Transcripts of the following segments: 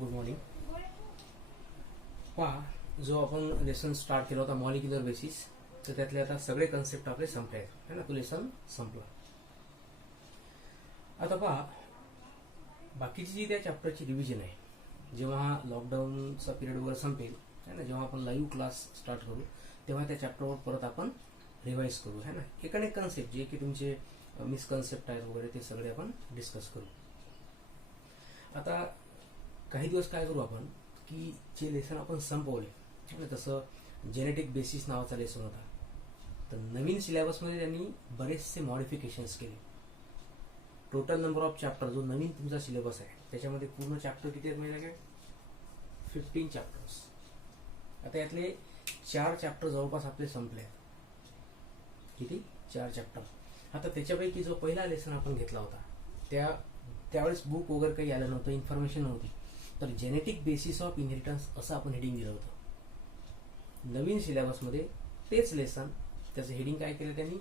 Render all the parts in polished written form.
Good morning. पहा, जो आपण लेसन स्टार्ट केला होता मॉलिक्युलर बेसिस, तर त्यातले आता सगळे कन्सेप्ट आपले संपले आहेत, है ना. तो लेसन संपला. आता पहा, बाकीची जी त्या चॅप्टरची रिव्हिजन आहे, जेव्हा लॉकडाऊनचा पिरियड वगैरे संपेल, है ना, जेव्हा आपण लाईव्ह क्लास स्टार्ट करू तेव्हा त्या चॅप्टरवर परत आपण रिवाइज करू, है ना. एक कन्सेप्ट जे की तुमचे मिसकन्सेप्ट आहेत वगैरे ते सगळे आपण डिस्कस करू. आता काही दिवस काय करू आपण की जे लेसन आपण संपवले, तसं जेनेटिक बेसिस नावाचा लेसन होता, तर नवीन सिलेबसमध्ये त्यांनी बरेचसे मॉडिफिकेशन्स केले. टोटल नंबर ऑफ चॅप्टर जो नवीन तुमचा सिलेबस आहे त्याच्यामध्ये पूर्ण चॅप्टर किती आहेत माहिती आहे का? 15 चॅप्टर्स. आता यातले 4 चॅप्टर जवळपास आपले संपले आहेत. किती? 4 चॅप्टर. आता त्याच्यापैकी जो पहिला लेसन आपण घेतला होता त्यावेळेस बुक वगैरे काही आलं नव्हतं, इन्फॉर्मेशन नव्हती, तर जेनेटिक बेसिस ऑफ इनहेरिटन्स असं आपण हेडिंग दिलं होतं. नवीन सिलेबसमध्ये तेच लेसन, त्याचं हेडिंग काय केलं त्यांनी?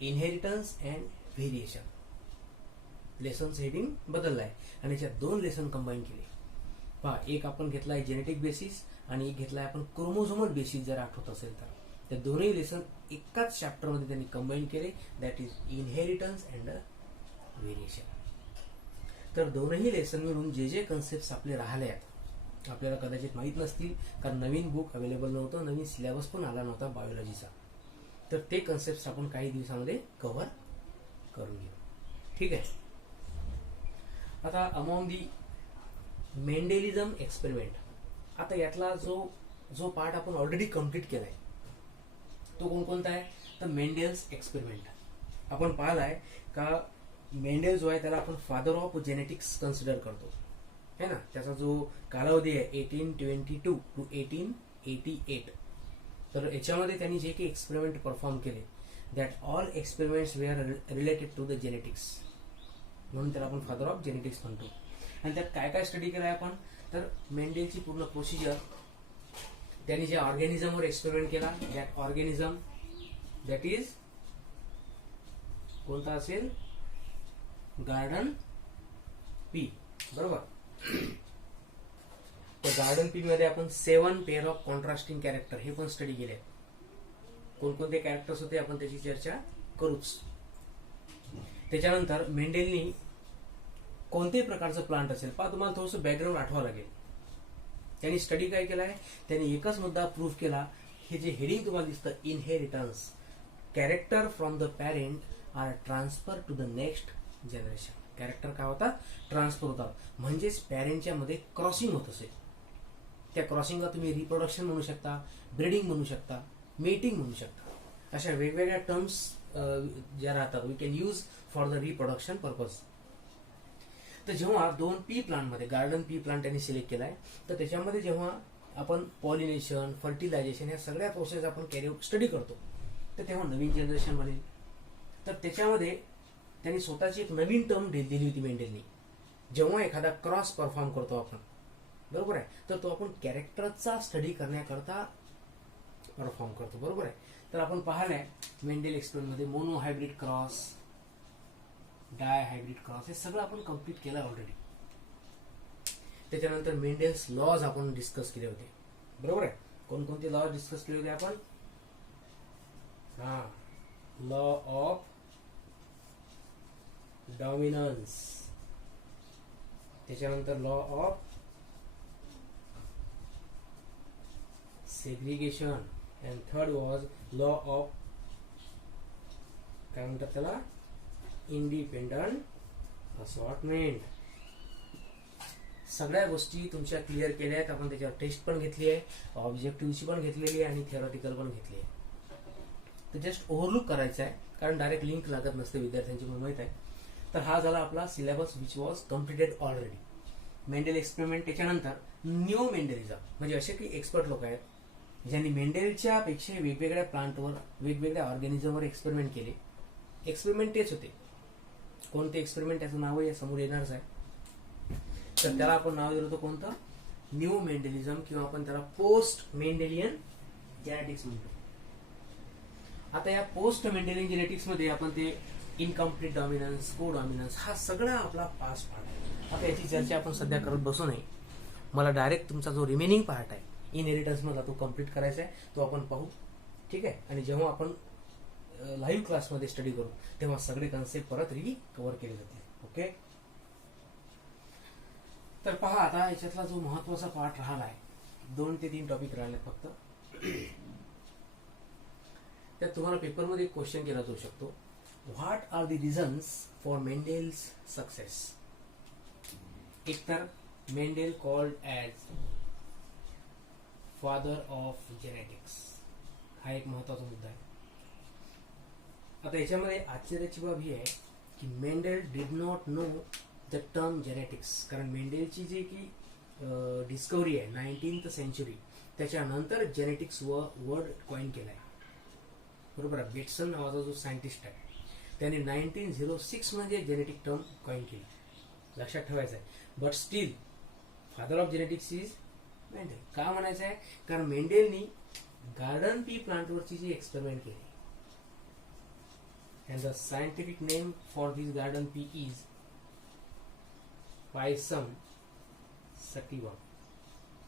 Inheritance and variation. लेसनचं हेडिंग बदललं आहे आणि याच्यात 2 लेसन कंबाईन केले. पहा, एक आपण घेतला आहे जेनेटिक बेसिस आणि एक घेतला आहे आपण क्रोमोझोमल बेसिस, जर आठवत असेल तर. त्या दोन्ही लेसन एकाच चॅप्टरमध्ये त्यांनी कंबाईन केले, that is inheritance and variation. तर दोनही लेसन मिळून जे जे कन्सेप्ट आपले राहिले आहेत आपल्याला कदाचित माहीत नसतील, कारण नवीन बुक अवेलेबल नव्हतं, नवीन सिलेबस पण आला नव्हता बायोलॉजीचा, तर ते कन्सेप्ट आपण काही दिवसामध्ये कव्हर करून घेऊ. ठीक आहे. आता अमॉंग दी मेंडेलिझम एक्सपेरिमेंट, आता यातला जो पार्ट आपण ऑलरेडी कम्प्लीट केलाय तो कोणकोणता आहे? तर मेंडेल्स एक्सपेरिमेंट. आपण पाहिलाय का मेंडेल जो आहे त्याला आपण फादर ऑफ जेनेटिक्स कन्सिडर करतो, है ना. त्याचा जो कालावधी आहे 1822 टू 1888, तर याच्यामध्ये त्यांनी जे काही एक्सपेरिमेंट परफॉर्म केले, that all experiments were related to the genetics, म्हणून त्याला आपण फादर ऑफ जेनेटिक्स म्हणतो. आणि त्यात काय काय स्टडी केलाय आपण? तर मेंडेलची पूर्ण प्रोसिजर, त्यांनी ज्या ऑर्गॅनिझमवर एक्सपेरिमेंट केला, दॅट ऑर्गॅनिझम दॅट इज कोणता असेल? गार्डन पी, बरोबर. त्या गार्डन पी मध्ये आपण 7 पेअर ऑफ कॉन्ट्रास्टिंग कॅरेक्टर हे पण स्टडी केले. कोणकोणते कॅरेक्टर्स होते आपण त्याची चर्चा करूच. त्याच्यानंतर मेंडेलनी कोणत्याही प्रकारचं प्लांट असेल, पहा तुम्हाला थोडंसं बॅकग्राऊंड आठवावं लागेल. त्यांनी स्टडी काय केलाय? त्यांनी एकच मुद्दा प्रूव्ह केला, हे जे हेडिंग तुम्हाला दिसतं inheritance, character from the parent are transfer to the next generation. Character काय होता? ट्रान्सफर होता, म्हणजेच पॅरेंटच्या मध्ये क्रॉसिंग होत असेल. त्या क्रॉसिंगला तुम्ही रिप्रोडक्शन म्हणू शकता, ब्रीडिंग म्हणू शकता, मेटिंग म्हणू शकता. अशा वेगवेगळ्या टर्म्स ज्या राहतात we can use for the reproduction purpose. तर जेव्हा 2 पी प्लांट मध्ये गार्डन पी प्लांट त्यांनी सिलेक्ट केलाय, तर त्याच्यामध्ये जेव्हा आपण पॉलिनेशन, फर्टिलायझेशन या सगळ्या प्रोसेस आपण स्टडी करतो, तर तेव्हा नवीन जनरेशन बनेल. तर त्याच्यामध्ये त्यांनी स्वतःची एक नवीन टर्म दिली होती मेंडेलनी. जेव्हा एखादा क्रॉस परफॉर्म करतो आपण, बरोबर आहे, तर तो आपण कॅरेक्टरचा स्टडी करण्याकरता परफॉर्म करतो, बरोबर आहे. तर आपण पाहिलंय मेंडेल एक्सपेरिमेंट मध्ये मोनो हायब्रिड क्रॉस, डाय हायब्रिड क्रॉस, हे सगळं आपण कम्प्लीट केलं ऑलरेडी. त्याच्यानंतर मेंडेल्स लॉज आपण डिस्कस केले होते, बरोबर आहे. कोणकोणते लॉज डिस्कस केले होते आपण? लॉ ऑफ डॉमिनन्स, त्याच्यानंतर law of segregation, and third was law of काय म्हणतात त्याला? Independent assortment. सगळ्या गोष्टी तुमच्या क्लिअर केल्या आहेत. आपण त्याच्यावर टेस्ट पण घेतली आहे, ऑब्जेक्टिव्हची पण घेतलेली आहे आणि थिअरॉटिकल पण घेतली आहे. तर जस्ट ओव्हरलुक करायचं आहे, कारण डायरेक्ट लिंक लागत नसते विद्यार्थ्यांची, मला माहित आहे. तर हा झाला आपला syllabus which was completed already. Mendel experiment. त्याच्यानंतर न्यू मेंडेलिझम, म्हणजे असे काही एक्सपर्ट लोक आहेत ज्यांनी मेंडेलच्या पेक्षा वेगवेगळ्या प्लांटवर, वेगवेगळ्या ऑर्गॅनिझमवर एक्सपेरिमेंट केले. एक्सपेरिमेंट तेच होते. कोणते एक्सपेरिमेंट, त्याचं नाव या समोर येणारच आहे. तर त्याला आपण नाव दिलं होतं कोणतं? न्यू मेंडेलिझम, किंवा आपण त्याला पोस्ट मेंडेलियन जेनेटिक्स म्हणतो. आता या पोस्ट मेंडेलियन जेनेटिक्स मध्ये आपण ते इनकम्प्लीट डॉमिनन्स, को डॉमिनन्स, हा सगळा आपला पास पार्ट आहे. आता याची चर्चा आपण सध्या करत बसू नये. मला डायरेक्ट तुमचा जो रिमेनिंग पार्ट आहे इनहेरिटन्स मधला तो कम्प्लीट करायचा आहे, तो आपण पाहू. ठीक आहे. आणि जेव्हा आपण लाईव्ह क्लासमध्ये स्टडी करू तेव्हा सगळे कन्सेप्ट परत कव्हर केले जातील. ओके. तर पहा, आता याच्यातला जो महत्वाचा पार्ट राहिला आहे, 2 ते 3 टॉपिक राहिले फक्त. त्यात तुम्हाला पेपरमध्ये एक क्वेश्चन केला जाऊ शकतो, what are the reasons for Mendel's success. एक तर Mendel called as father of genetics, हा एक महत्वाचा मुद्दा आहे. आता याच्यामध्ये आश्चर्याची बाब ही आहे की Mendel did not know the term genetics, कारण मेंडेलची जी की डिस्कवरी आहे 19th सेंचुरी, त्याच्यानंतर जेनेटिक्स वर्ड कॉइन केलाय. बरोबर आहे. बेटसन नावाचा जो सायंटिस्ट आहे त्याने 1906 मध्ये जेनेटिक टर्म कॉइन केली, लक्षात ठेवायचं आहे. But still father of genetics is Mendel. का म्हणायचं आहे, कारण मेंडेलनी गार्डन पी प्लांटवरची जी एक्सपेरिमेंट केली, and the scientific name for this garden pea is Pisum sativum.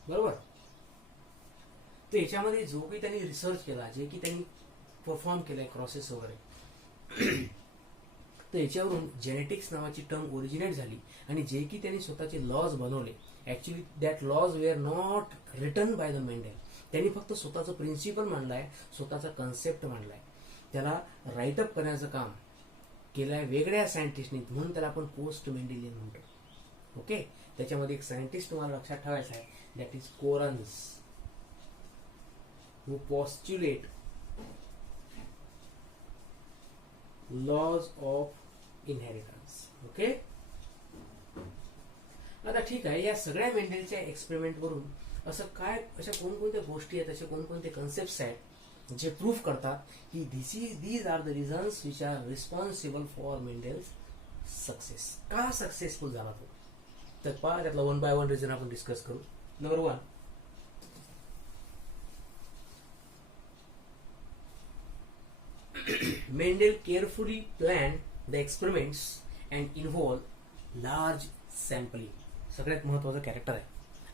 बरोबर. तर याच्यामध्ये जो काही त्यांनी रिसर्च केला, जे की त्यांनी परफॉर्म केलाय क्रॉसेस वगैरे, तर याच्यावरून जेनेटिक्स नावाची टर्म ओरिजिनेट झाली. आणि जे की त्यांनी स्वतःचे लॉज बनवले, actually that laws were not written by the Mendel. त्यांनी फक्त स्वतःचं प्रिन्सिपल मांडलाय, स्वतःचा कन्सेप्ट मांडलाय, त्याला राईटअप करण्याचं काम केलंय वेगळ्या सायंटिस्टनी, म्हणून त्याला आपण पोस्ट मेंडेलियन म्हणतो. ओके. त्याच्यामध्ये एक सायंटिस्ट तुम्हाला लक्षात ठेवायचा आहे, that is Correns, who postulate laws of inheritance. Okay. आता ठीक आहे, या सगळ्या मेंडेलच्या एक्सपेरिमेंट वरून असं काय, अशा कोणकोणत्या गोष्टी आहेत, असे कोणकोणते कन्सेप्ट्स आहेत जे प्रूव्ह करतात की these are the reasons which are responsible for Mendel's success. का सक्सेसफुल झाला तो, तर पहा त्यातला 1 by 1 रिझन आपण डिस्कस करू. Number 1, Mendel carefully plan the experiments and involve large sampling. सगळ्यात महत्वाचं कॅरेक्टर आहे.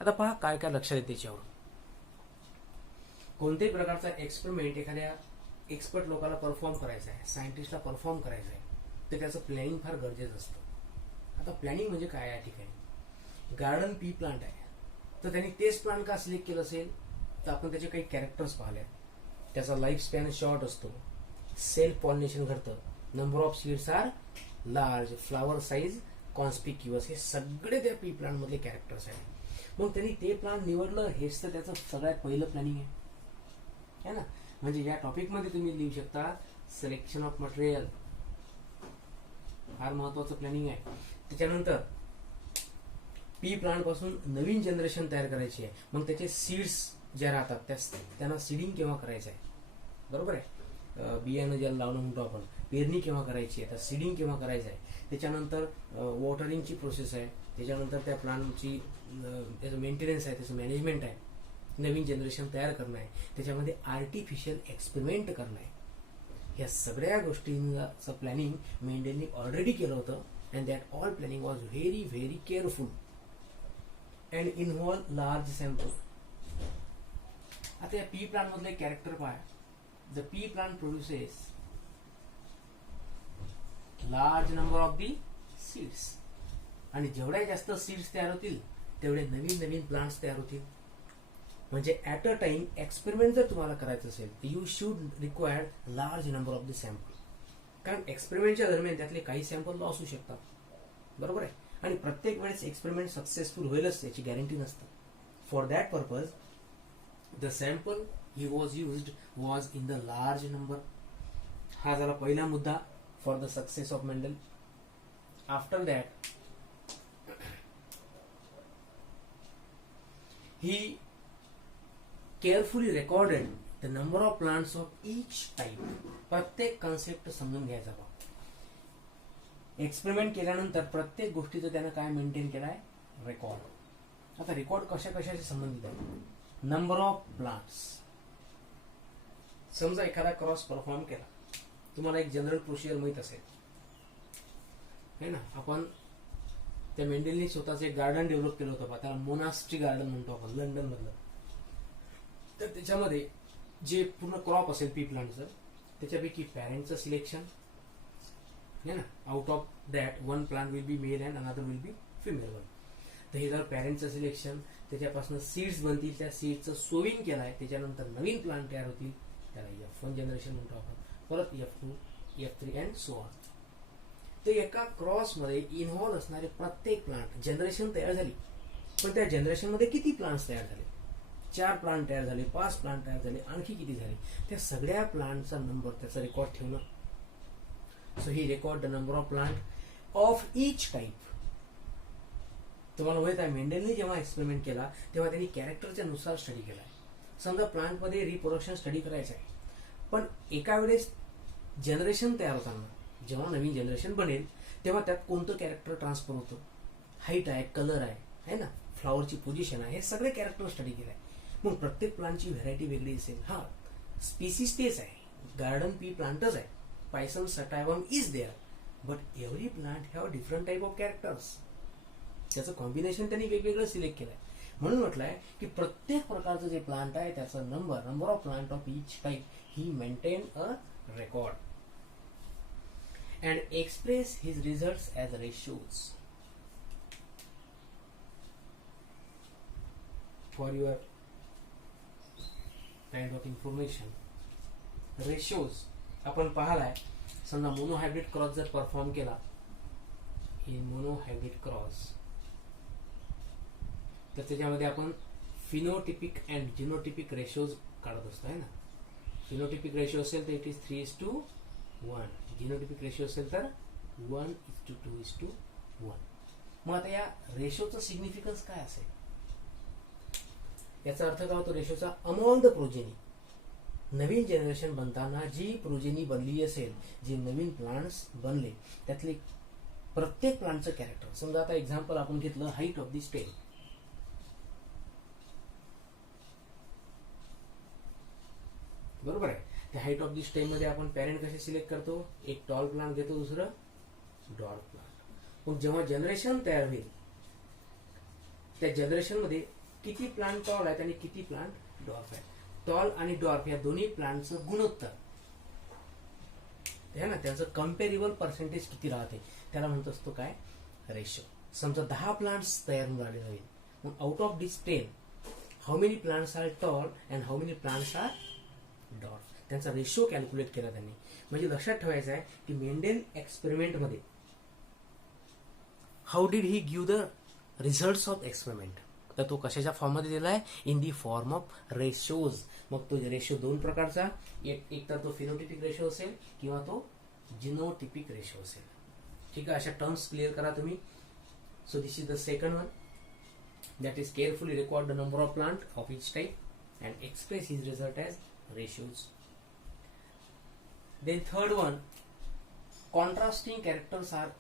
आता पहा काय काय लक्षात येते त्याच्यावर. कोणत्याही प्रकारचा एक्सपेरिमेंट एखाद्या एक्सपर्ट लोकांना परफॉर्म करायचा आहे, सायंटिस्टला परफॉर्म करायचा आहे, तर त्याचं प्लॅनिंग फार गरजेचं असतं. आता प्लॅनिंग म्हणजे काय या ठिकाणी, गार्डन पी प्लांट आहे, तर त्यांनी तेच प्लांट का सिलेक्ट केलं असेल, तर आपण त्याचे काही कॅरेक्टर्स पाहिले. त्याचा लाईफ स्पॅन शॉर्ट असतो, सेल्फ पॉलिनेशन घडतं, number of seeds are large, flower size conspicuous, हे सगळे त्या पी प्लांट मधले कॅरेक्टर्स आहेत. मग त्यांनी ते प्लांट निवडलं, हेच तर त्याचं सगळ्यात पहिलं प्लॅनिंग आहे ना. म्हणजे या टॉपिक मध्ये तुम्ही लिहू शकता सिलेक्शन ऑफ मटेरियल, फार महत्वाचं प्लॅनिंग आहे. त्याच्यानंतर पी प्लांट पासून नवीन जनरेशन तयार करायची आहे, मग त्याचे सीड्स ज्या राहतात त्यांना सीडिंग केव्हा करायचं आहे, बरोबर आहे. बियाणं ज्याला लावणं म्हणतो आपण, पेरणी केव्हा करायची आहे, तर सीडिंग केव्हा करायचं आहे. त्याच्यानंतर वॉटरिंगची प्रोसेस आहे, त्याच्यानंतर त्या प्लांटची त्याचं मेंटेनन्स आहे, त्याचं मॅनेजमेंट आहे, नवीन जनरेशन तयार करणं आहे, त्याच्यामध्ये आर्टिफिशियल एक्सपेरिमेंट करणं आहे. या सगळ्या गोष्टींचं प्लॅनिंग मेंडेलनी ऑलरेडी केलं होतं. And that all planning was very very careful and involve large sample. आता या पी प्लांट मधले कॅरेक्टर पाय. The P plant produces large number of the seeds, आणि जेवढ्या जास्त सीड्स तयार होतील तेवढे नवीन नवीन प्लांट्स तयार होतील. म्हणजे ऍट अ टाइम एक्सपेरिमेंट जर तुम्हाला करायचं असेल, you should require large number of the sample, कारण एक्सपेरिमेंटच्या दरम्यान त्यातले काही सॅम्पल लॉस होऊ शकतात, बरोबर आहे. आणि प्रत्येक वेळेस एक्सपेरिमेंट सक्सेसफुल होईलच याची गॅरंटी नसतं. For that purpose the sample he was used was in the large number. हा झाला पहिला मुद्दा for the success of Mendel. After that he carefully recorded the number of plants of each type. प्रत्येक concept समजून घ्यायचा बा. Experiment केल्यानंतर प्रत्येक गोष्टीचं त्यानं काय मेंटेन केलाय, रेकॉर्ड. आता रेकॉर्ड कशा कशाशी संबंधित आहे, नंबर ऑफ प्लांट्स. समजा एखादा क्रॉस परफॉर्म केला, तुम्हाला एक जनरल प्रोसिजर माहित असेल है ना. आपण त्या मेंडेलने स्वतःच एक गार्डन डेव्हलप केलं होतं, त्याला मोनास्ट्री गार्डन म्हणतो आपण, लंडन मधलं. तर त्याच्यामध्ये जे पूर्ण क्रॉप असेल पी प्लांटचं, त्याच्यापैकी पॅरेंटचं सिलेक्शन है ना, out of that one plant will be male and another will be female one. तर हे जर पॅरेंटचं सिलेक्शन, त्याच्यापासून सीड्स बनतील, त्या सीड्सचं सोविंग केलं आहे, त्याच्यानंतर नवीन प्लांट तयार होतील, त्याला F1 जनरेशन म्हणतो आपण. परत F2, F3 and so on. तर एका क्रॉसमध्ये इन्व्हॉल्व असणारे प्रत्येक प्लांट, जनरेशन तयार झाली, पण त्या जनरेशनमध्ये किती प्लांट्स तयार झाले? 4 प्लांट तयार झाले, 5 प्लांट तयार झाले, आणखी किती झाले? त्या सगळ्या प्लांटचा नंबर, त्याचा रेकॉर्ड ठेवणं. So he record the number of plant of each type. तुम्हाला माहित आहे, मेंडेलने जेव्हा एक्सपेरिमेंट केला तेव्हा त्यांनी कॅरेक्टरच्या नुसार स्टडी केला. समजा प्लांटमध्ये रिप्रोडक्शन स्टडी करायचं आहे, पण एका वेळेस जनरेशन तयार होताना, जेव्हा नवीन जनरेशन बनेल तेव्हा त्यात कोणतं कॅरेक्टर ट्रान्सफर होतं, हाईट आहे, कलर आहे ना, फ्लॉवरची पोझिशन आहे, हे सगळे कॅरेक्टर स्टडी केलं आहे. मग प्रत्येक प्लांटची व्हरायटी वेगळी असेल. हा, स्पीसीज तेच आहे, गार्डन पी प्लांटच आहे, Pisum sativum is there, but every plant have different type of characters. त्याचं कॉम्बिनेशन त्यांनी वेगवेगळं सिलेक्ट केलंय. म्हणून म्हटलंय की प्रत्येक प्रकारचं जे प्लांट आहे त्याचा number of plant of each type he maintain a record and express his results as ratios. For your kind of information, ratios आपण पाहिलाय. समजा मोनोहायब्रिड क्रॉस जर परफॉर्म केला, इन मोनोहायब्रिड क्रॉस, तर त्याच्यामध्ये आपण फिनोटिपिक अँड जिनोटिपिक रेशोज काढत असतो आहे ना. फिनोटिपिक रेशो असेल तर इट इज 3:1, जिनोटिपिक रेशो असेल तर 1:2:1. मग आता या रेशोचं सिग्निफिकन्स काय असेल? याचा अर्थ काय होतो रेशोचा? अमॉंग द प्रोजेनी, नवीन जनरेशन बनताना जी प्रोजेनी बनली असेल, जे नवीन प्लांट्स बनले, त्यातले प्रत्येक प्लांटचं कॅरेक्टर. समजा आता एक्झाम्पल आपण घेतलं हाईट ऑफ द स्टेम. बरोबर आहे. त्या हाईट ऑफ द स्टेम मध्ये आपण पॅरेंट कसे सिलेक्ट करतो? एक टॉल प्लांट घेतो, दुसरं डॉर्फ प्लांट. मग जेव्हा जनरेशन तयार होईल, त्या जनरेशन मध्ये किती प्लांट टॉल आहेत आणि किती प्लांट डॉर्फ आहेत? टॉल आणि डॉर्फ या दोन्ही प्लांटचं गुणोत्तर आहे ना, त्यांचं कम्पेरेबल पर्सेंटेज किती राहते, त्याला म्हणत असतो काय? रेशो. समजा 10 प्लांट्स तयार होऊन राहिले नवीन, मग out of this 10 how many plants are tall and how many plants are dwarf. त्यांचा रेशो कॅल्क्युलेट केला त्यांनी. म्हणजे लक्षात ठेवायचं आहे की मेंडेल एक्सपेरिमेंट मध्ये how did he give the results of experiment, तर तो कशाच्या फॉर्म मध्ये दिलाय? In the form of ratios. मग तो रेशो 2 प्रकारचा, एक तर तो फिनोटिपिक रेशो असेल किंवा तो जिनोटिपिक रेशो असेल. ठीक आहे, अशा टर्म्स क्लिअर करा तुम्ही. So this is the second one, that is carefully record the number of plant of each type and express his result as ratios. Then third one, contrasting characters are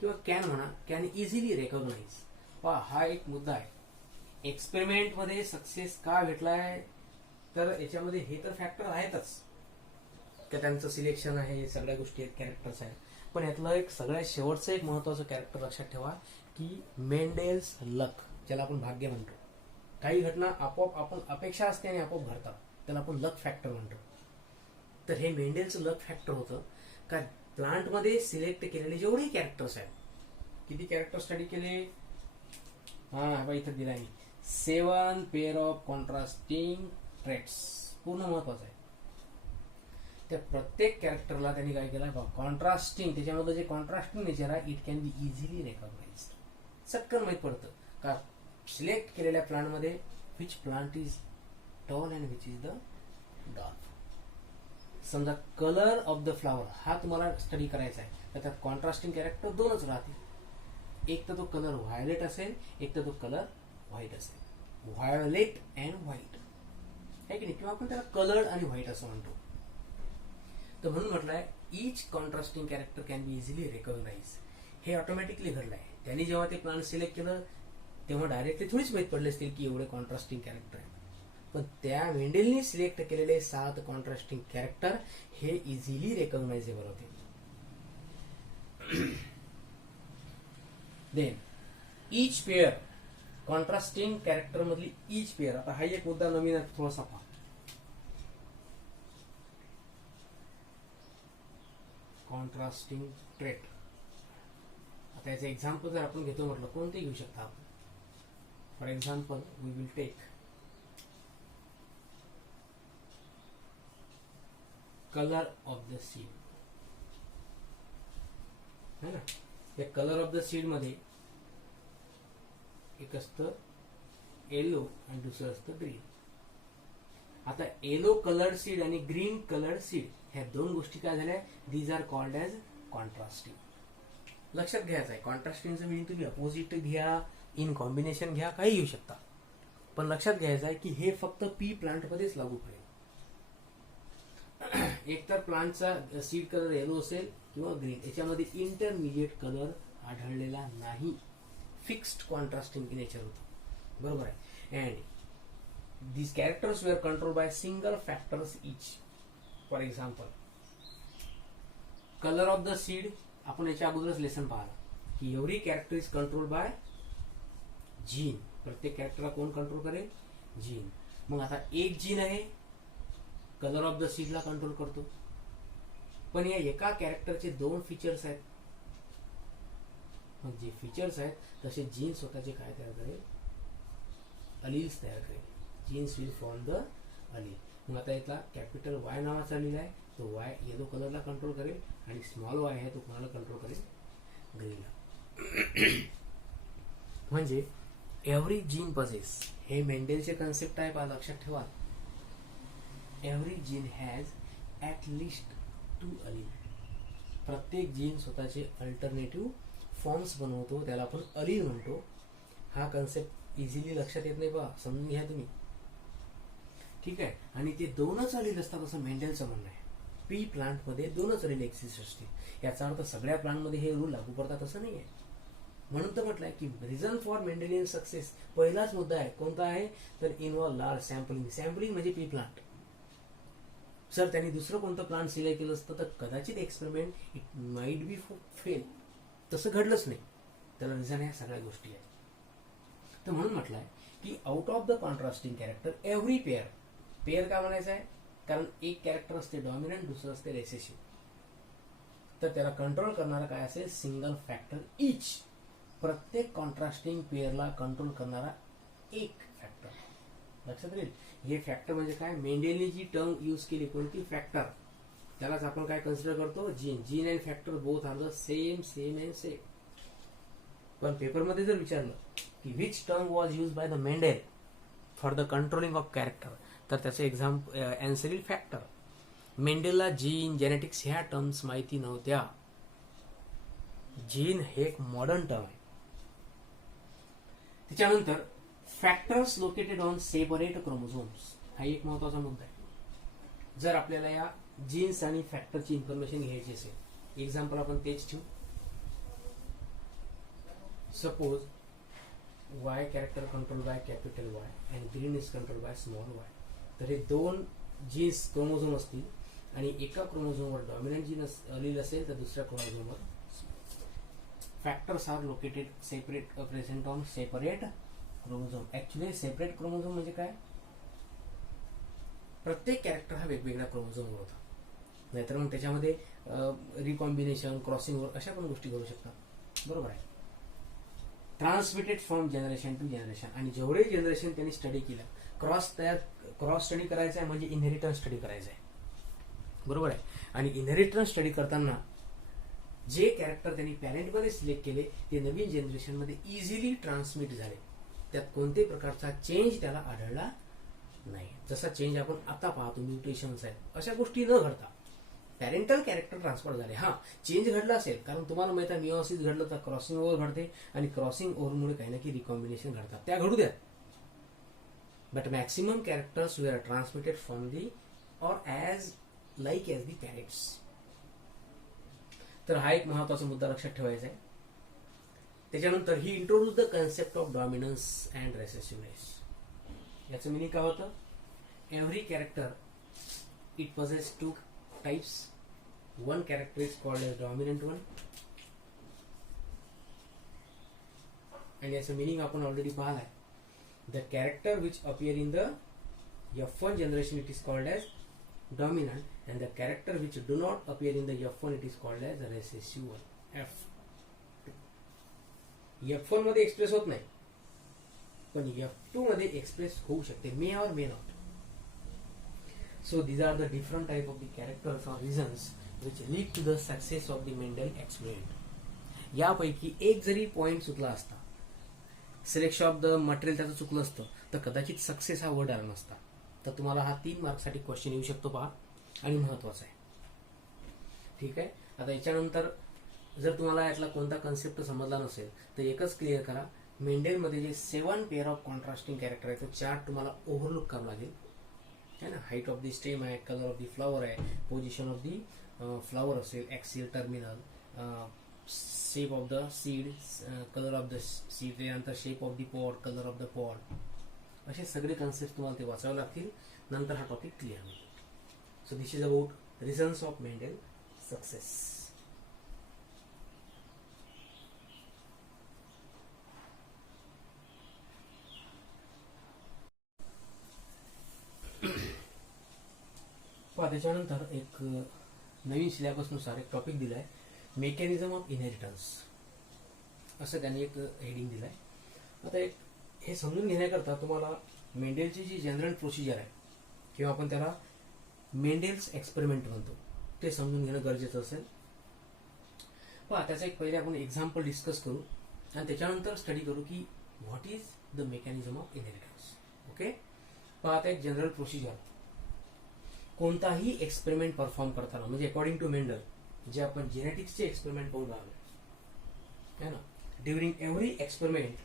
किंवा can easily recognize. हा एक मुद्दा आहे. Experiment मध्ये success का भेटलाय, तर याच्यामध्ये हे तर फॅक्टर आहेतच की त्यांचं सिलेक्शन आहे, सगळ्या गोष्टी आहेत, कॅरेक्टर्स आहेत, पण यातलं एक सगळ्यात शेवटचं एक महत्वाचं कॅरेक्टर लक्षात ठेवा की मेंडेल्स लक, ज्याला आपण भाग्य म्हणतो. काही घटना आपोआप आपण अपेक्षा असते आणि आपोआप घडतात, त्याला आपण लक फॅक्टर म्हणतो. तर हे मेंडेलचं लक फॅक्टर होतं का प्लांटमध्ये सिलेक्ट केलेले जेवढे कॅरेक्टर्स आहेत, किती कॅरेक्टर स्टडी केले? हा इथं दिला आहे 7 पेअर ऑफ कॉन्ट्रास्टिंग ट्रेट्स. पूर्ण महत्वाचं आहे. त्या प्रत्येक कॅरेक्टरला त्यांनी काय केलं? कॉन्ट्रास्टिंग, त्याच्यामध्ये जे कॉन्ट्रास्टिंग नेचर आहे, it can be easily recognise. चटकन माहीत पडतं का सिलेक्ट केलेल्या प्लांटमध्ये which plant is tall and which is the dwarf. समजा कलर ऑफ द फ्लावर हा तुम्हाला स्टडी करायचा आहे, तर त्यात कॉन्ट्रास्टिंग कॅरेक्टर 2च राहतील. एक तर तो कलर व्हायोलेट असेल, एक तर तो कलर व्हाईट असेल. व्हायोलेट अँड व्हाईट आहे की नाही, किंवा आपण त्याला कलर्ड आणि व्हाईट असं म्हणतो. तर म्हणून म्हटलंय each contrasting character can be easily recognise. हे ऑटोमॅटिकली घडलंय. त्यांनी जेव्हा ते प्लांट सिलेक्ट केलं तेव्हा डायरेक्टली थोडीच माहीत पडले असतील की एवढे कॉन्ट्रास्टिंग कॅरेक्टर आहे, पण त्या मेंडेलनी सिलेक्ट केलेले 7 कॉन्ट्रास्टिंग कॅरेक्टर हे इझिली रेकॉग्नाइजेबल होते. Then each pair, contrasting character मधली ईच पेअर. आता हा एक मुद्दा नवीन आहे, थोडासा पहा. Contrasting trait. आता याचं एक्झाम्पल जर आपण घेतो म्हटलं, कोणते घेऊ शकता आपण? For example we will take colour of the seed. है ना, या कलर ऑफ द सीड मध्ये एक असतं येलो आणि दुसरं असतं ग्रीन. आता येलो कलर्ड सीड आणि ग्रीन कलर्ड सीड ह्या दोन गोष्टी काय झाल्या? These are called as contrasting. लक्षात घ्यायचं आहे, कॉन्ट्रास्टिंगचं मिनिंग तुम्ही अपोजिट घ्या, इन कॉम्बिनेशन घ्या, काही घेऊ शकता, पण लक्षात घ्यायचं आहे की हे फक्त पी प्लांट मध्येच लागू पडेल. एकतर प्लांटचा सीड कलर येलो असेल किंवा ग्रीन, याच्यामध्ये इंटरमिजिएट कलर आढळलेला नाही. फिक्स्ड कॉन्ट्रास्टिंग नेचर होतं, बरोबर आहे. And these characters were controlled by single factors each. For example, color of the seed, आपण याच्या अगोदरच लेसन पाहिला की every character is control by gene. प्रत्येक कॅरेक्टरला कोण कंट्रोल करेल? जीन. मग आता एक जीन आहे, कलर ऑफ द सीडला कंट्रोल करतो, पण या एका कॅरेक्टरचे दोन फीचर्स आहेत. मग जे फीचर्स आहेत तसे जीन स्वतःचे काय तयार करेल? अलील्स तयार करेल. Genes will form the allele. मग आता यातला कॅपिटल वाय नावाचा अलील आहे, तो वाय येलो कलरला कंट्रोल करेल, आणि स्मॉल वाय आहे तो कोणाला कंट्रोल करेल? ग्रीनला. म्हणजे एव्हरी जीन पजेस, हे मेंडेलचे कन्सेप्ट आहे, पहा लक्षात ठेवा. Every gene has at least 2 अलील. प्रत्येक जीन स्वतःचे अल्टरनेटिव्ह फॉर्म्स बनवतो, त्याला आपण अलील म्हणतो. हा कन्सेप्ट इझिली लक्षात येत नाही, पहा समजून घ्या तुम्ही, ठीक आहे. आणि ते दोनच अलील असतात असं मेंडेलचं म्हणणं आहे. पी प्लांट मध्ये दोनच अलील एक्झिस्ट असतील. याचा अर्थ सगळ्या प्लांट मध्ये हे रूल लागू पडतात असं नाही आहे. म्हणून तर म्हटलंय की रिझन फॉर मेंडेलियन सक्सेस, पहिलाच मुद्दा आहे कोणता आहे? तर इन्व्हॉल्व लार्ज सॅम्पलिंग. सॅम्पलिंग म्हणजे पी प्लांट. सर त्यांनी दुसरं कोणतं प्लांट सिलेक्ट केलं असतं तर कदाचित experiment it might be fail. तसं घडलंच नाही. त्याला रिझन ह्या सगळ्या गोष्टी आहेत. तर म्हणून म्हटलंय की out of the contrasting character every pair. Pair का म्हणायचं आहे? कारण एक कॅरेक्टर असते डॉमिनंट, दुसरं असते रेसेसिव्ह. तर त्याला कंट्रोल करणारा काय असेल? सिंगल फॅक्टर इच. प्रत्येक कॉन्ट्रास्टिंग पेअरला कंट्रोल करणारा एक फॅक्टर. लक्षात राहील. हे फॅक्टर म्हणजे काय? मेंडेलने जी टर्म यूज केली, कोणती? फॅक्टर. त्यालाच आपण काय कन्सिडर करतो? Gene. Gene and factor both are the same and same. पण पेपरमध्ये जर विचारलं की which term was use by the Mendel for the controlling of character, तर त्याचे आन्सर येईल फॅक्टर. मेंडेलला जीन, जेनेटिक्स ह्या टर्म्स माहिती नव्हत्या. जीन हे एक मॉडर्न टर्म आहे. त्याच्यानंतर factors located on separate chromosomes, हा एक महत्वाचा मुद्दा आहे. जर आपल्याला या जीन्स आणि फॅक्टरची इन्फॉर्मेशन घ्यायची असेल, एक्झाम्पल आपण तेच ठेवू. Suppose Y character control by capital Y and green is control by small Y. तर हे दोन जीन्स क्रोमोझोम असतील आणि एका क्रोमोझोमवर डॉमिनंट जीन अलील असेल तर दुसऱ्या क्रोमोझोमवर. Factors are located separate present on separate chromosome. Actually separate chromosome म्हणजे काय? प्रत्येक कॅरेक्टर हा वेगवेगळ्या क्रोमोझोमवर होता. नाहीतर मग त्याच्यामध्ये रिकॉम्बिनेशन, क्रॉसिंग अशा पण गोष्टी घडू शकतात. बरोबर आहे. Transmitted from generation to generation. आणि जेवढे जनरेशन त्यांनी स्टडी केलं, क्रॉस स्टडी करायचा आहे म्हणजे इनहेरिटन्स स्टडी करायचा आहे. बरोबर आहे. आणि इनहेरिटन्स स्टडी करताना जे कॅरेक्टर त्यांनी पॅरेंटमध्ये सिलेक्ट केले ते नवीन जनरेशनमध्ये इझिली ट्रान्समिट झाले. त्यात कोणत्याही प्रकारचा चेंज त्याला आढळला नाही. जसा चेंज आपण आता पाहतो, म्युटेशन्स आहेत, अशा गोष्टी न घडता पॅरेंटल कॅरेक्टर ट्रान्सफर झाले. हा चेंज घडला असेल, कारण तुम्हाला माहिती आहे मिओसिस घडलं तर क्रॉसिंग ओव्हर घडते, आणि क्रॉसिंग ओव्हरमुळे काही ना काही रिकॉम्बिनेशन घडतात, त्या घडू द्या. But maximum characters were transmitted from the और as like as the parents. तर हा एक महत्वाचा मुद्दा लक्षात ठेवायचा आहे. त्याच्यानंतर he introduce the concept of dominance and recessiveness. याचं मिनिंग काय होतं? Every character it possess 2 types. One character is called as dominant one आणि याचं मिनिंग आपण ऑलरेडी पाहिलाय. The character which appear in the F1 generation it is called as dominant, and the character which do not appear in the F1 it is called as recessive one. F1 मध्ये express होत नाही, पण F2 मध्ये express होऊ शकते, मे और may not. So these are the different type of the characters or reasons which lead to the success of the Mendel experiment. यापैकी एक जरी पॉइंट चुकला असता, सिलेक्शन ऑफ द मटेरियल त्याचं चुकलं असतं, तर कदाचित सक्सेस हा वर्ड आला नसता. तर तुम्हाला हा 3 मार्क्ससाठी क्वेश्चन येऊ शकतो पहा, आणि महत्वाचा आहे. ठीक आहे. आता याच्यानंतर जर तुम्हाला यातला कोणता कन्सेप्ट समजला नसेल तर एकच क्लिअर करा, मेंडेलमध्ये जे 7 पेअर ऑफ कॉन्ट्रास्टिंग कॅरेक्टर आहे तो चार्ट तुम्हाला ओव्हरलुक करावा लागेल, है ना. हाईट ऑफ द स्टेम आहे, कलर ऑफ द फ्लॉवर आहे, पोझिशन ऑफ द फ्लॉवर असेल, axial terminal, shape of the seed, colour of the seed, त्यानंतर shape of the pod, colour of the pod, असे सगळे कन्सेप्ट तुम्हाला ते वाचावे लागतील. नंतर हा टॉपिक क्लिअर होईल. So this is about reasons of Mendel success. त्याच्यानंतर एक नवीन सिलेबसनुसार एक टॉपिक दिलाय, मेकॅनिझम ऑफ इनहेरिटन्स, असं त्यांनी एक हेडिंग दिलाय. आता एक हे समजून घेण्याकरता तुम्हाला मेंडेलची जी जनरल प्रोसिजर आहे किंवा आपण त्याला मेंडेल्स एक्सपेरिमेंट म्हणतो ते समजून घेणं गरजेचं असेल. पहा त्याचा एक पहिले आपण एक्झाम्पल डिस्कस करू आणि त्याच्यानंतर स्टडी करू की what is the mechanism of inheritance. Okay. पहा आता एक जनरल प्रोसिजर, कोणताही एक्सपेरिमेंट परफॉर्म करताना म्हणजे अकॉर्डिंग टू मेंडल जे आपण जेनेटिक्सचे एक्सपेरिमेंट पाहून राहिलो है ना, ड्युरिंग एव्हरी एक्सपेरिमेंट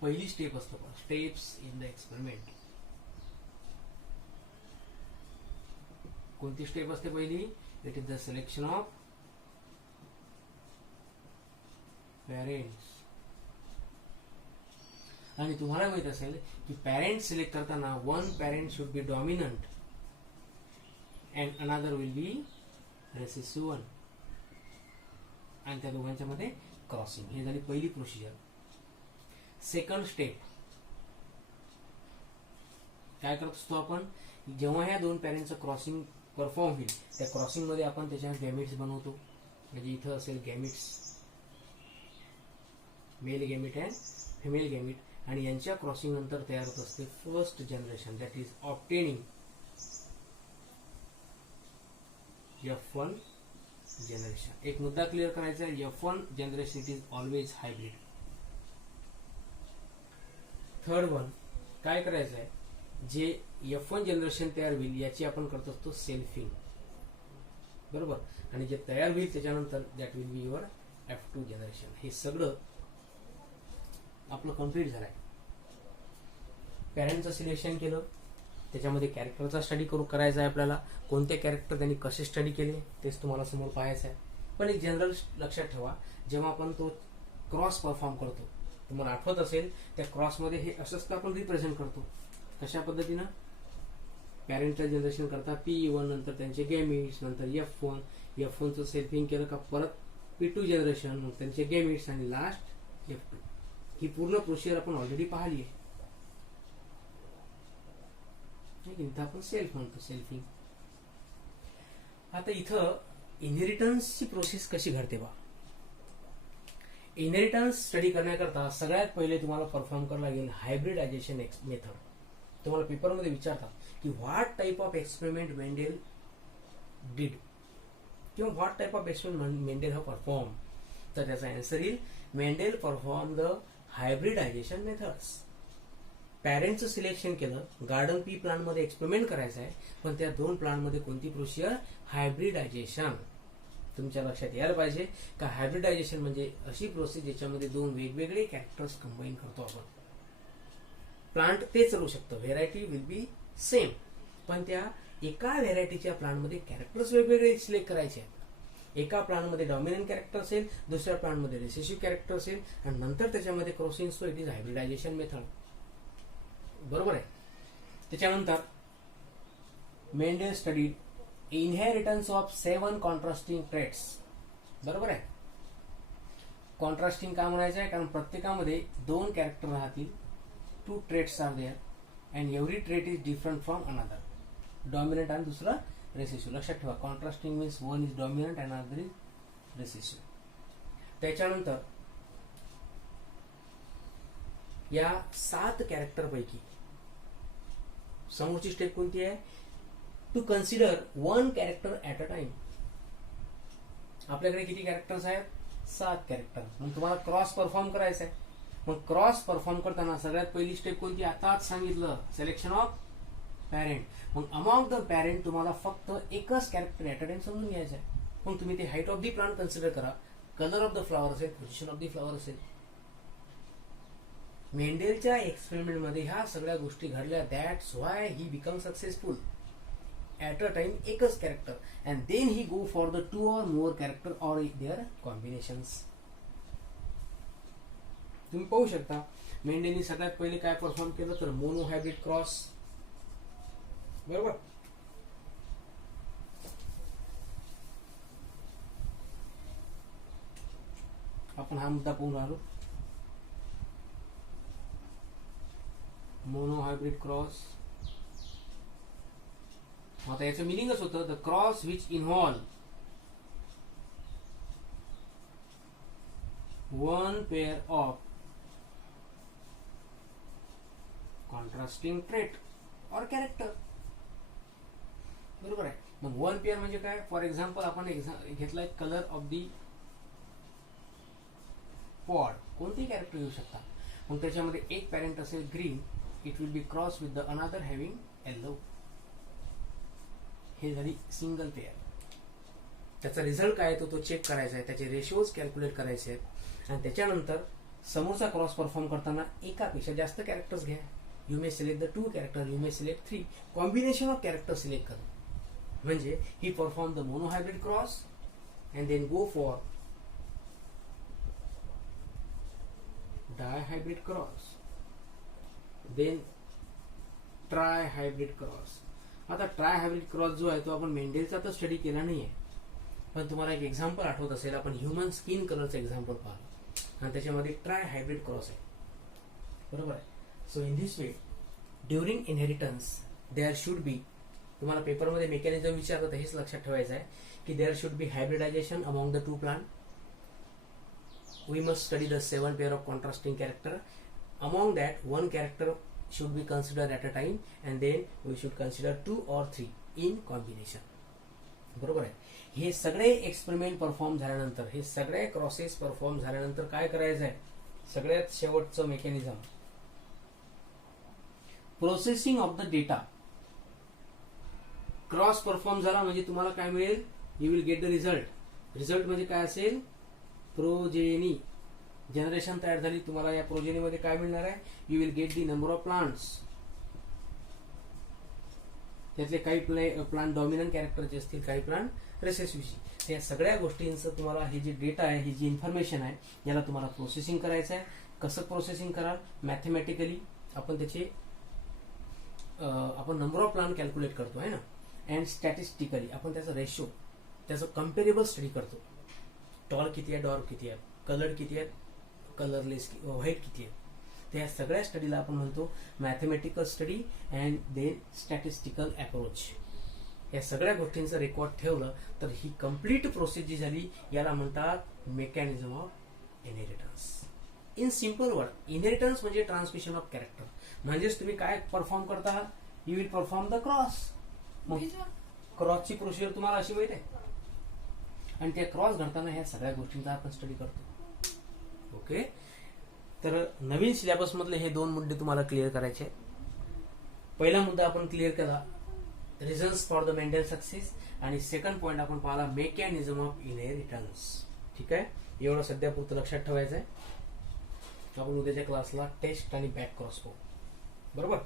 पहिली स्टेप असतो, स्टेप्स इन द एक्सपेरिमेंट. कोणती स्टेप असते पहिली? It is the selection of parents. आणि तुम्हाला माहित असेल की पॅरेंट सिलेक्ट करताना one parent should be dominant and another will B recessive one, आणि त्या दोघांच्या मध्ये क्रॉसिंग. हे झाली पहिली प्रोसिजर. सेकंड स्टेप काय करत असतो आपण, जेव्हा ह्या 2 पॅरेंटचं क्रॉसिंग परफॉर्म होईल त्या क्रॉसिंग मध्ये आपण त्याच्या गॅमिट्स बनवतो. म्हणजे इथं असेल गॅमिट्स, मेल गॅमिट अँड फिमेल गॅमिट, आणि यांच्या क्रॉसिंग नंतर तयार होत असते first generation, that is obtaining F1 generation. एक मुद्दा क्लिअर करायचा आहे, F1 generation it is always hybrid. Third one काय करायचं आहे, जे F1 जनरेशन तयार होईल याची आपण करत असतो सेल्फिंग, बरोबर. आणि जे तयार होईल त्याच्यानंतर that will be your F2 generation. हे सगळं आपलं कम्प्लीट झालंय. पॅरेंटचं सिलेक्शन केलं, त्याच्यामध्ये कॅरेक्टरचा स्टडी करायचा आहे आपल्याला. कोणते कॅरेक्टर त्यांनी कसे स्टडी केले तेच तुम्हाला समोर पाहायचं आहे. पण एक जनरल लक्षात ठेवा, जेव्हा आपण तो क्रॉस परफॉर्म करतो, तुम्हाला आठवत असेल त्या क्रॉसमध्ये हे असंच का आपण रिप्रेझेंट करतो, कशा पद्धतीनं? पॅरेंटचं जनरेशन करता P1, नंतर त्यांचे गॅमिट्स, नंतर F1चं सेल्फिंग केलं का परत P2 जनरेशन, मग त्यांचे गॅमिट्स आणि लास्ट F2. ही पूर्ण प्रोसिजर आपण ऑलरेडी पाहिली आहे. इथं आपण सेल्फ म्हणतो, सेल्फिंग. आता इथं इनहेरिटन्सची प्रोसेस कशी घडते बा. इनहेरिटन्स स्टडी करण्याकरता सगळ्यात पहिले तुम्हाला परफॉर्म करावं लागेल हायब्रिडायझेशन मेथड. तुम्हाला पेपरमध्ये विचारतात की what type of experiment Mendel did किंवा what type of experiment Mendel हा परफॉर्म, तर त्याचा आन्सर येईल Mendel perform the hybridisation methods. पॅरेंटचं सिलेक्शन केलं, गार्डन पी प्लांट मध्ये एक्सपेरिमेंट करायचं आहे, पण त्या 2 प्लांट मध्ये कोणती प्रोसिजर? हायब्रिडायझेशन. तुमच्या लक्षात यायला पाहिजे का हायब्रिडायझेशन म्हणजे अशी प्रोसेस ज्याच्यामध्ये 2 वेगवेगळे कॅरेक्टर्स कंबाईन करतो आपण. प्लांट तेच राहू शकतं, व्हेरायटी विल बी सेम, पण त्या एका व्हेरायटीच्या प्लांटमध्ये कॅरेक्टर्स वेगवेगळे सिलेक्ट करायचे आहेत. एका प्लांटमध्ये डॉमिनंट कॅरेक्टर असेल, दुसऱ्या प्लांटमध्ये रिसेसिव्ह कॅरेक्टर असेल, आणि नंतर त्याच्यामध्ये crossing. So it is hybridisation method, बरोबर आहे. त्याच्यानंतर Mendel studied inheritance of 7 contrasting traits, बरोबर आहे. कॉन्ट्रास्टिंग का म्हणायचं आहे, कारण प्रत्येकामध्ये 2 कॅरेक्टर राहतील, 2 traits are there and every trait is different from another. Dominant आणि दुसरा रेसेसिव्ह. लक्षात ठेवा, contrasting means one is dominant and another is recessive. त्याच्यानंतर या 7 कॅरेक्टर पैकी समोरची स्टेप कोणती आहे? To consider 1 character at a time. आपल्याकडे किती कॅरेक्टर्स आहेत? 7 कॅरेक्टर. मग तुम्हाला क्रॉस परफॉर्म करायचं आहे. मग क्रॉस परफॉर्म करताना सगळ्यात पहिली स्टेप कोणती? आताच सांगितलं, सिलेक्शन ऑफ पॅरेंट. मग अमॉंग द पॅरेंट तुम्हाला फक्त एकच कॅरेक्टर ऍट अ टाइम समजून घ्यायचं आहे. मग तुम्ही ते height of the plant consider करा, कलर ऑफ द फ्लॉवर असेल, पोझिशन ऑफ द फ्लॉवर असेल. मेंडेलच्या एक्सपेरिमेंटमध्ये ह्या सगळ्या गोष्टी घडल्या. That's why he become successful. At a time एकच character and then he go for the 2 or more character or their combinations. तुम्ही पाहू शकता मेंडेलनी सगळ्यात पहिले काय परफॉर्म केलं तर मोनो हायब्रिड क्रॉस. बरोबर. आपण हा मुद्दा पाहून राहिलो, मोनो हायब्रिड क्रॉस. आता याचं मिनिंगच होतं the cross which involve 1 pair of contrasting trait और कॅरेक्टर. बरोबर आहे. मग 1 पेअर म्हणजे काय? फॉर एक्झाम्पल आपण घेतलाय कलर ऑफ दी पॉड. कोणतेही कॅरेक्टर येऊ शकता. मग त्याच्यामध्ये एक पॅरेंट असेल green, it will be cross with the another having yellow. हे झाली सिंगल पेअर. त्याचा रिझल्ट काय येतो तो चेक करायचा आहे, त्याचे रेशिओज कॅल्क्युलेट करायचे आहेत आणि त्याच्यानंतर समोरचा क्रॉस परफॉर्म करताना एकापेक्षा जास्त कॅरेक्टर्स घ्या. You may select the 2 character, you may select 3. Combination of character select करा. म्हणजे he perform the monohybrid cross and then go for dihybrid cross, then trihybrid cross. आता trihybrid cross जो आहे तो आपण मेंडेलचा तर study केला नाहीये, पण तुम्हाला एक एक्झाम्पल आठवत असेल, आपण ह्युमन स्किन कलरचं एक्झाम्पल पाहिलं आणि त्याच्यामध्ये ट्राय हायब्रिड क्रॉस आहे. बरोबर आहे. So in this way during inheritance there should be, तुम्हाला पेपरमध्ये मेकॅनिझम विचारलं तर हेच लक्षात ठेवायचं आहे की there should be hybridisation among the 2 plant. We must study the 7 pair of contrasting character. Among that, 1 character should be considered at a time and then we should consider 2 or 3 in combination. बरोबर आहे. हे सगळे experiment perform झाल्यानंतर, हे सगळे crosses perform झाल्यानंतर काय करायचं आहे? सगळ्यात शेवटचं mechanism, processing of the data. Cross perform झाला म्हणजे तुम्हाला काय मिळेल? You will get the result. Result म्हणजे काय असेल? प्रोजेनी. जनरेशन तयार झाली. तुम्हाला या प्रोजेनीमध्ये काय मिळणार आहे? You will get the number of plants. त्यातले काही प्लांट डॉमिनंट कॅरेक्टरचे असतील, काही प्लांट रेसेसिव्हचे. या सगळ्या गोष्टींचं तुम्हाला हे जे डेटा आहे, ही जी इन्फॉर्मेशन आहे, याला तुम्हाला प्रोसेसिंग करायचं आहे. कसं प्रोसेसिंग कराल? मॅथमॅटिकली आपण त्याचे आपण नंबर ऑफ प्लांट कॅल्क्युलेट करतो आहे ना, अँड स्टॅटिस्टिकली आपण त्याचा रेशो, त्याचं कम्पेरेबल स्टडी करतो. टॉल किती आहे, डार्क किती आहे, कलर किती आहे, कलरलेस व्हाईट किती आहे. त्या सगळ्या स्टडीला आपण म्हणतो mathematical study and then statistical approach. या सगळ्या गोष्टींचं रेकॉर्ड ठेवलं तर ही कम्प्लीट प्रोसेस जी झाली याला म्हणतात mechanism of inheritance. In simple word, inheritance म्हणजे ट्रान्समिशन ऑफ कॅरेक्टर. म्हणजेच तुम्ही काय परफॉर्म करता? You will perform the cross. मग क्रॉसची प्रोसिजर तुम्हाला अशी माहिती आहे आणि त्या क्रॉस घडताना ह्या सगळ्या गोष्टींचा आपण स्टडी करतो. ओके. तर नवीन सिलेबस मधले हे 2 मुद्दे तुम्हाला क्लिअर करायचे. पहिला मुद्दा आपण क्लिअर केला, reasons for the Mendel success, आणि सेकंड पॉइंट आपण पाहिला मेकॅनिझम ऑफ इनहेरिटन्स. ठीक आहे. एवढं सध्या पुरतं लक्षात ठेवायचं आहे. आपण उद्याच्या क्लासला टेस्ट आणि बॅक क्रॉस पाहू. बरोबर.